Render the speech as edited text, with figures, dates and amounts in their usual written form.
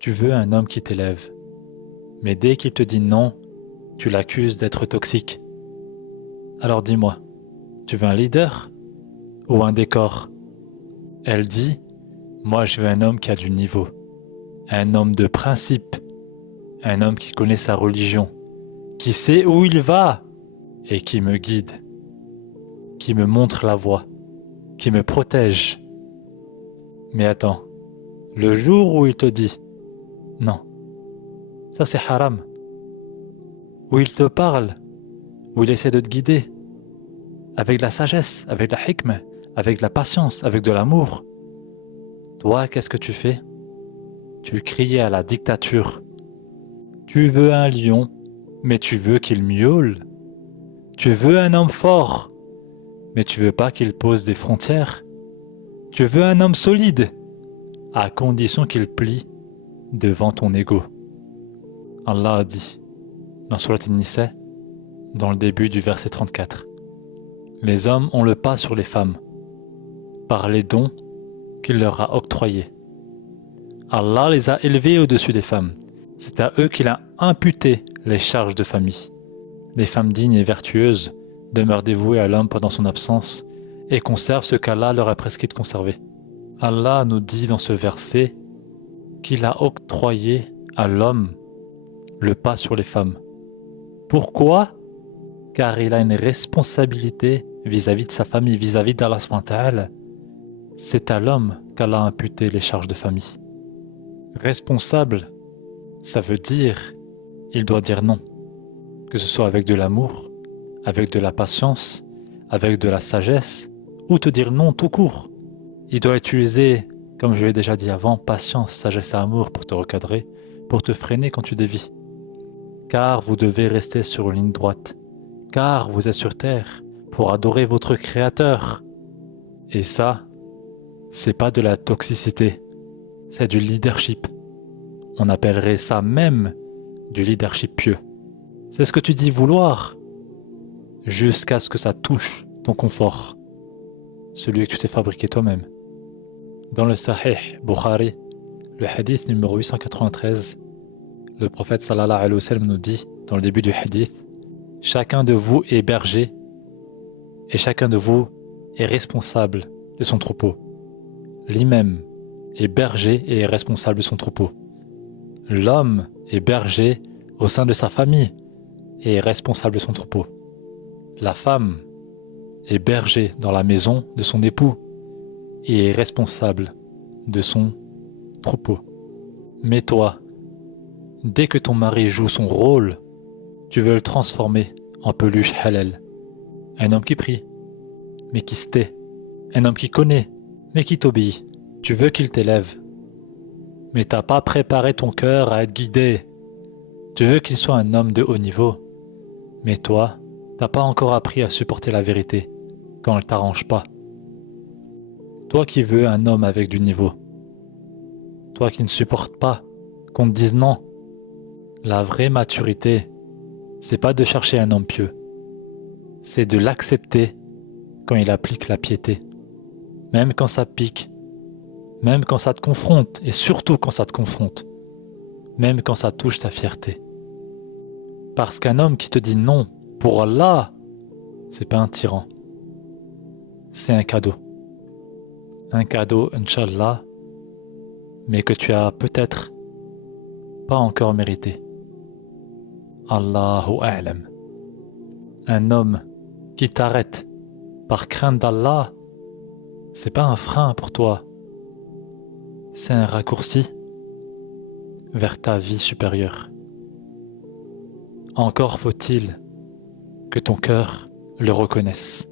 Tu veux un homme qui t'élève, mais dès qu'il te dit non, tu l'accuses d'être toxique. Alors dis-moi, tu veux un leader ou un décor? Elle dit, moi je veux un homme qui a du niveau, un homme de principe, un homme qui connaît sa religion, qui sait où il va et qui me guide, qui me montre la voie, qui me protège. Mais attends, le jour où il te dit non, ça c'est haram, où il te parle, où il essaie de te guider, avec de la sagesse, avec de la hikmah, avec de la patience, avec de l'amour, toi qu'est-ce que tu fais? Tu cries à la dictature. Tu veux un lion, mais tu veux qu'il miaule. Tu veux un homme fort, mais tu veux pas qu'il pose des frontières. Tu veux un homme solide, à condition qu'il plie devant ton ego. Allah a dit, dans Surat An-Nisa, dans le début du verset 34, les hommes ont le pas sur les femmes, par les dons qu'il leur a octroyés. Allah les a élevés au-dessus des femmes. C'est à eux qu'il a imputé les charges de famille. Les femmes dignes et vertueuses demeurent dévouées à l'homme pendant son absence et conservent ce qu'Allah leur a prescrit de conserver. Allah nous dit dans ce verset qu'il a octroyé à l'homme le pas sur les femmes. Pourquoi? Car il a une responsabilité vis-à-vis de sa famille, vis-à-vis d'Allah subhanahu wa ta'ala. C'est à l'homme qu'Allah a imputé les charges de famille. Responsable, ça veut dire, il doit dire non. Que ce soit avec de l'amour, avec de la patience, avec de la sagesse, ou te dire non tout court. Il doit utiliser, comme je l'ai déjà dit avant, patience, sagesse et amour pour te recadrer, pour te freiner quand tu dévies. Car vous devez rester sur une ligne droite. Car vous êtes sur terre pour adorer votre Créateur. Et ça, c'est pas de la toxicité, c'est du leadership. On appellerait ça même du leadership pieux. C'est ce que tu dis vouloir, jusqu'à ce que ça touche ton confort, celui que tu t'es fabriqué toi-même. Dans le Sahih Bukhari, le hadith numéro 893, le prophète sallallahu alayhi wa sallam nous dit, dans le début du hadith, « Chacun de vous est berger, et chacun de vous est responsable de son troupeau. L'imam est berger et est responsable de son troupeau. L'homme est berger au sein de sa famille et est responsable de son troupeau. La femme est berger dans la maison de son époux et est responsable de son troupeau. Mais toi, dès que ton mari joue son rôle, tu veux le transformer en peluche halal. Un homme qui prie, mais qui se tait. Un homme qui connaît, mais qui t'obéit. Tu veux qu'il t'élève, mais t'as pas préparé ton cœur à être guidé. Tu veux qu'il soit un homme de haut niveau, mais toi, t'as pas encore appris à supporter la vérité quand elle t'arrange pas. Toi qui veux un homme avec du niveau, toi qui ne supportes pas qu'on te dise non. La vraie maturité, c'est pas de chercher un homme pieux, c'est de l'accepter quand il applique la piété, même quand ça pique, même quand ça te confronte, et surtout quand ça te confronte, même quand ça touche ta fierté. Parce qu'un homme qui te dit non pour Allah, c'est pas un tyran, c'est un cadeau. Un cadeau, Inch'Allah, mais que tu as peut-être pas encore mérité. Allahu a'lam. Un homme qui t'arrête par crainte d'Allah, c'est pas un frein pour toi, c'est un raccourci vers ta vie supérieure. Encore faut-il que ton cœur le reconnaisse.